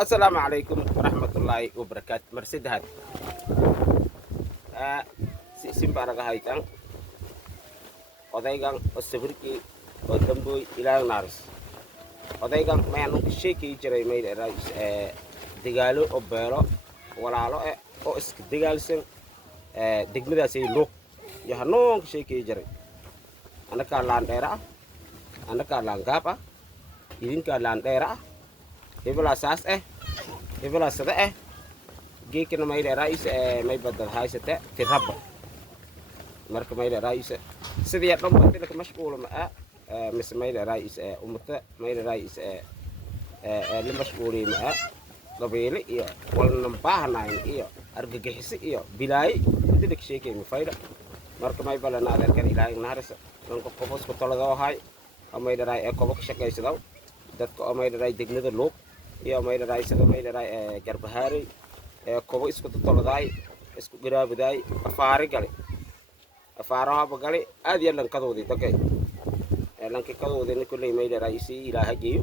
السلام عليكم ورحمة الله وبركاته. مرسيد هاد سيسيم بارغا هايتان odaygan oo sawirkii oo damboy ilaa naaris odaygan ma aanu ka sheekay jiray meel raayis dagaalo oo beero walaalo oo iska dagaalsan degmadaas ay loo yahanoo ka sheekay jiray anaka laan dheera anaka laan gaaba idinka laan dheera hebla saas hebla sada geekna meel raayis may badal haysata tiraba marka meel raayis sidii dhanba dadka mashquul ma mis meel raayis ummada meel raayis la mashquulay ma qabeele iyo walna baahnayn iyo argagixis iyo bilaay dadka sheekay ma fayda marka may balana adeerkan ilaahay naarisa dadka qofos ku talado hay meel raay qof ka shaqeysado dadka meel raay degmada loob iyo meel raay sida meel raay garbahaari qof isku taladay isku garaabaday afaari gali afaaraha bagali aad iyo lankadoodii dadkay lanka kadoodii kulay meel raayisi ilaahay geeyo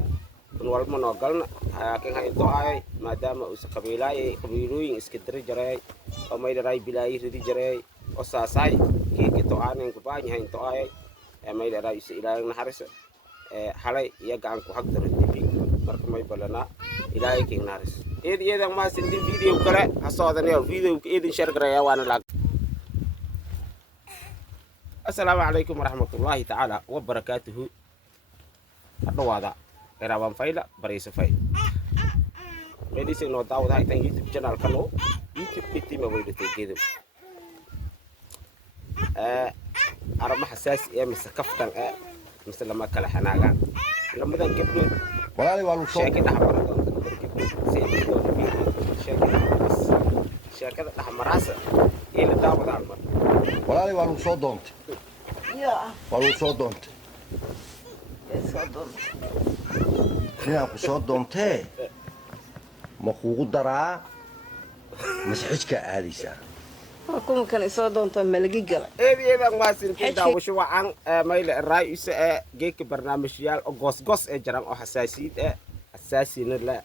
walba noo galna laakiin hay do'ay maadaama uu qabiilooyin iska diri jiray oo meel raay bilaay ridi jiray oo saasay geedka do'aanin ku baahan do'ay meel raayisi ilaahay naxariis halay iyo gacan ku xaq daray marka may balana ilaahay keen naxariis eediyada ma sindin video kale ha soodanay video eedin share gareeya waana la السلام عليكم ورحمة الله تعالى وبركاته. هذا كرابان فايلا بريس فايل. مدرسة نوتا وده هاي يوتيوب channel كانوا يوتيوب بيتي ما بيدو تيجيدو. أرمى حساس مثل كفتن مثل لما كله حناقة لما ده كبلو ولا لي والو صوت شاكي ده حمرا شاكي ده حمراسة اللي داود على المر ولا لي والو صوت دونت والو صوت دونت يا أخو صوت دونت مخوض درا مسحجك عاديسة كم كان يصير دونت ملقي قلة إذا ما سنتي وشو عن مايل الرئيس جيك برنامج يال أو قص أجرام أو حساسي نلا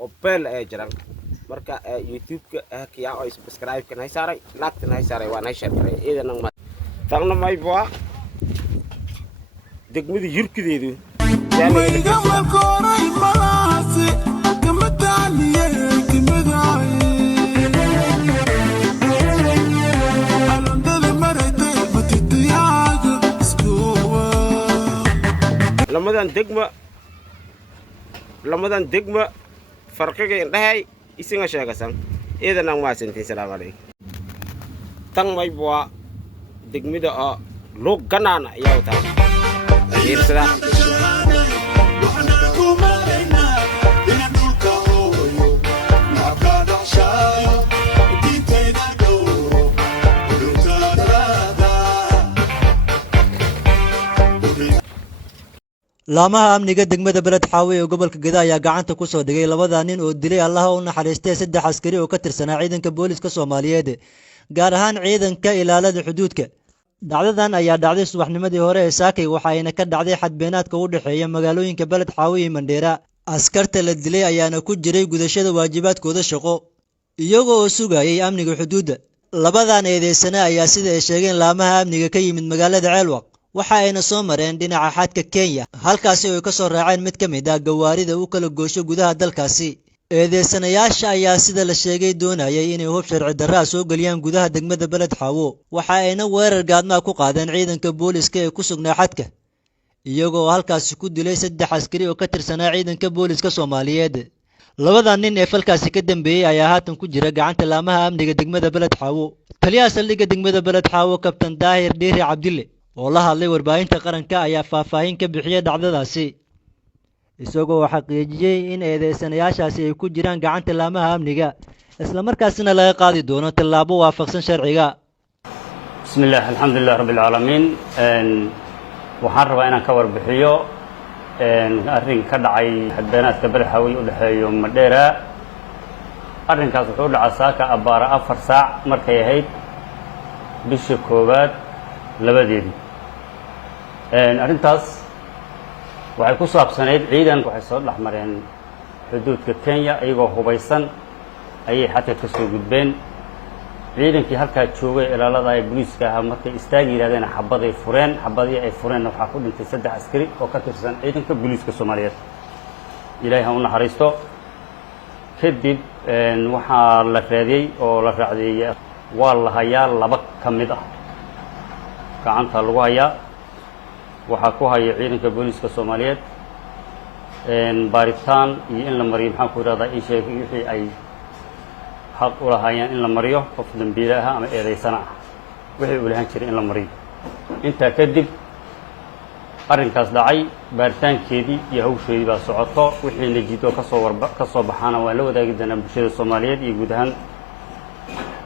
أو بيل أجرام مركا يوتيوب كيا أو سبسكرايب كنا يساري لاك كنا يساري وانا شير إذا نعم تانا ما يبغى دقمة يركض يدو لمدان دقمة فرقك إنتهاي إسمع شيء كسان إذا نعم ما سنتي السلام عليكم تang mai buat degmi dah log ganana ya utah irsa laamaha amniga degmada beled xaawi ee gobolka Gedo ayaa gacanta ku soo dhigay labada nin oo dilay Allah u naxariistay saddex askari oo ka tirsanaa ciidanka booliska Soomaaliyeed gaar ahaan ciidanka ilaalada xuduudka dhacdadan ayaa dhacday subaxnimadii hore ee Saakay waxayna ka dhacday xadbeenaadka u dhaxeeya magaalooyinka beled xaawi iyo Mandheera askarta la dilay ayaana ku jiray gudashada waajibaadkooda shaqo iyagoo sugayay amniga xuduudda labadan eedeysana ayaa sida ay sheegeen laamaha amniga ka yimid magaalada Ceelwaq waxa ayna soo mareen dhinaca xadka Kenya halkaasi oo ka soo raaceen mid ka mid ah gawaarida u kala goosho gudaha dalkaasi eedeysanayaasha ayaa sida la sheegay doonayay inay hub sharci darro soo galiyaan gudaha degmada beled xaawo waxa ayna weerar gaadma ku qaadeen ciidanka booliska ee ku sugnaa xadka iyagoo halkaasi ku dilay saddex askari oo ka tirsanaa ciidanka booliska Soomaaliyeed labada nin ee falkaasi ka dambeeyay ayaa haatan ku jira gacanta laamaha amniga degmada beled xaawo taliyaha saldhigga degmada beled xaawo kabtan Daahir Dheeri Cabdille oo la hadlay warbaahinta qaranka ayaa faahfaahin ka bixiyay dhacdadaasi isagoo xaqiijiyay in eedeysanayaashaasi ay ku jiraan gacanta laamaha amniga isla markaasina laga qaadi doono tallaabo waafaqsan sharciga bismillaah alxamdulillaah rabbil caalamiin waxaan rabaa inaan ka warbixiyo arrin ka dhacay xadbeenaadka beled xaawi u dhaxeeyo Mandheera arrinkaas wuxuu dhacay saaka abbaara 4 saac markay ahayd bishii koowaad labadeedii arrintaas waxay ku saabsanayd ciidan waxay soo dhaxmareen xuduudka Kenya iyagoo hubaysan ayay xadka ka soo gudbeen ciidankii halkaa joogay ilaalada ay booliiska ahaa markay istaagi yiraahdeen xabaday fureen xabadii ay fureen waxaa ku dhintay 3 askari oo ka tirsan ciidanka booliiska Soomaaliyeed ilaahay ha u naxariisto kadib waxaa la raadiyay oo la raacday waa la hayaa laba ka mid ah gacanta lagu hayaa waxaa ku haya ciidanka booliiska Soomaaliyeed baaritaan iyo in la mariyo maxaan ku yiraahdaa in sheegay wixii ay xaq u lahaayeen in la mariyo qof dambiilaha ama eedeysana ah wixii uu lahaan jiray in la mariyo intaa kadib arrinkaas dhacay baaritaankeedii iyo hawsheedii baa socoto wixii la jiido ka soo baxaana waa la wadaagi doonaa bulshada Soomaaliyeed iyo guud ahaan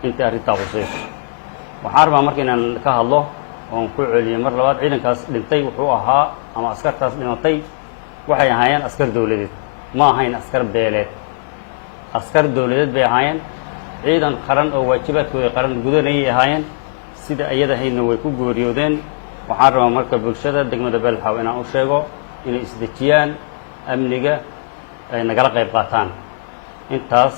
inta arrintaa qusayso waxaan rabaa marka inaan ka hadlo oon ku celiyo mar labaad ciidankaas dhintay wuxuu ahaa ama askartaas dhimatay waxay ahaayeen askar dawladeed ma ahayn askar beeleed askar dawladeed bay ahaayeen ciidan qaran oo waajibaadkooda qaran gudanayay ahaayeen sida ayada hayna way ku gooriyoodeen waxaan rabaa marka bulshada degmada Balxaw inaan u sheego inay isdejiyaan amniga ay nagala qayb qaataan intaas